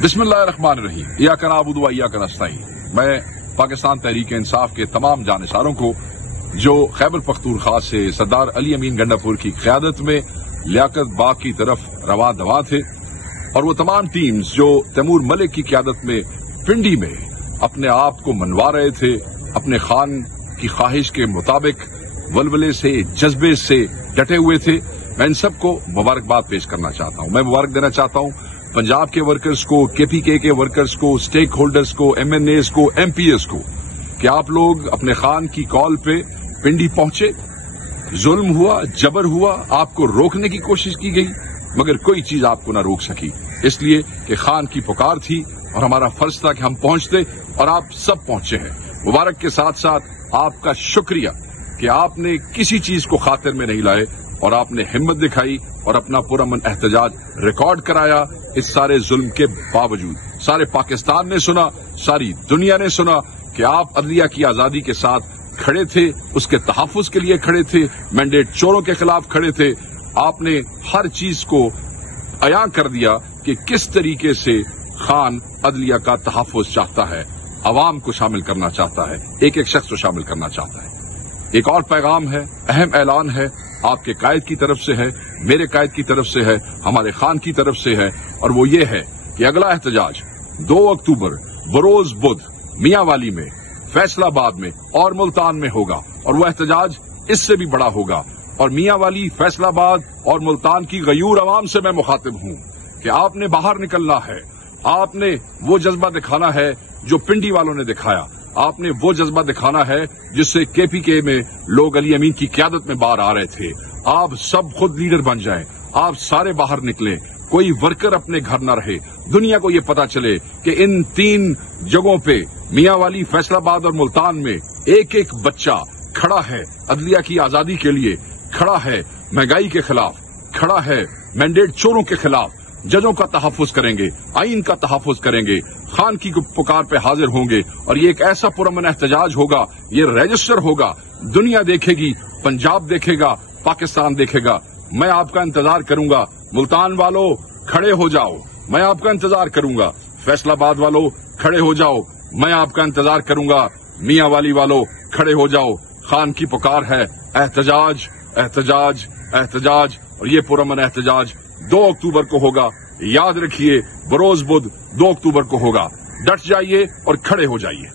बिस्मिल्लाहिर्रहमानिर्रहीम। इय्याका नअबुदु व इय्याका नस्तईन। मैं पाकिस्तान तहरीक इंसाफ के तमाम जानिसारों को जो खैबर पख्तूनख्वा से सरदार अली अमीन गंडापुर की क़यादत में लियाकत बाग की तरफ रवा दवा थे और वो तमाम टीम्स जो तैमूर मलिक की क़यादत में पिंडी में अपने आप को मनवा रहे थे, अपने खान की ख्वाहिश के मुताबिक वलवले से जज्बे से डटे हुए थे, मैं इन सबको मुबारकबाद पेश करना चाहता हूं। मैं मुबारक देना चाहता हूं पंजाब के वर्कर्स को, केपीके के वर्कर्स को, स्टेक होल्डर्स को, एमएनएस को, एमपीएस को कि आप लोग अपने खान की कॉल पे पिंडी पहुंचे। जुल्म हुआ, जबर हुआ, आपको रोकने की कोशिश की गई मगर कोई चीज आपको ना रोक सकी, इसलिए कि खान की पुकार थी और हमारा फर्ज था कि हम पहुंचते और आप सब पहुंचे हैं। मुबारक के साथ साथ आपका शुक्रिया कि आपने किसी चीज को खातिर में नहीं लाए और आपने हिम्मत दिखाई और अपना पुरअमन एहतजाज रिकॉर्ड कराया। इस सारे जुल्म के बावजूद सारे पाकिस्तान ने सुना, सारी दुनिया ने सुना कि आप अदलिया की आजादी के साथ खड़े थे, उसके तहफ़्फ़ुज़ के लिए खड़े थे, मैंडेट चोरों के खिलाफ खड़े थे। आपने हर चीज को अयां कर दिया कि किस तरीके से खान अदलिया का तहफ़्फ़ुज़ चाहता है, अवाम को शामिल करना चाहता है, एक एक शख्स को शामिल करना चाहता है। एक और पैगाम है, अहम ऐलान है, आपके कायद की तरफ से है, मेरे कायद की तरफ से है, हमारे खान की तरफ से है और वो ये है कि अगला एहतजाज 2 अक्टूबर बरोज बुध मियांवाली में, फैसलाबाद में और मुल्तान में होगा और वो एहतजाज इससे भी बड़ा होगा। और मियांवाली, फैसलाबाद और मुल्तान की गयूर अवाम से मैं मुखातिब हूं कि आपने बाहर निकलना है, आपने वो जज्बा दिखाना है जो पिंडी वालों ने दिखाया, आपने वो जज्बा दिखाना है जिससे केपीके में लोग अली अमीन की क़यादत में बाहर आ रहे थे। आप सब खुद लीडर बन जाएं, आप सारे बाहर निकलें, कोई वर्कर अपने घर न रहे, दुनिया को ये पता चले कि इन 3 जगहों पे मियांवाली, फैसलाबाद और मुल्तान में एक एक बच्चा खड़ा है अदलिया की आजादी के लिए, खड़ा है महंगाई के खिलाफ, खड़ा है मैंडेट चोरों के खिलाफ। जजों का तहफ़्फ़ुज़ करेंगे, आइन का तहफ़्फ़ुज़ करेंगे, खान की पुकार पे हाजिर होंगे और ये एक ऐसा पुरअमन एहतजाज होगा, ये रजिस्टर होगा, दुनिया देखेगी, पंजाब देखेगा, पाकिस्तान देखेगा। मैं आपका इंतजार करूंगा। मुल्तान वालों खड़े हो जाओ, मैं आपका इंतजार करूंगा। फैसलाबाद वालों खड़े हो जाओ, मैं आपका इंतजार करूंगा। मियांवाली वालों खड़े हो जाओ, खान की पुकार है, एहतजाज एहतजाज एहतजाज और ये पुरअमन एहतजाज 2 अक्टूबर को होगा। याद रखिए, बरोज बुध 2 अक्टूबर को होगा। डट जाइए और खड़े हो जाइए।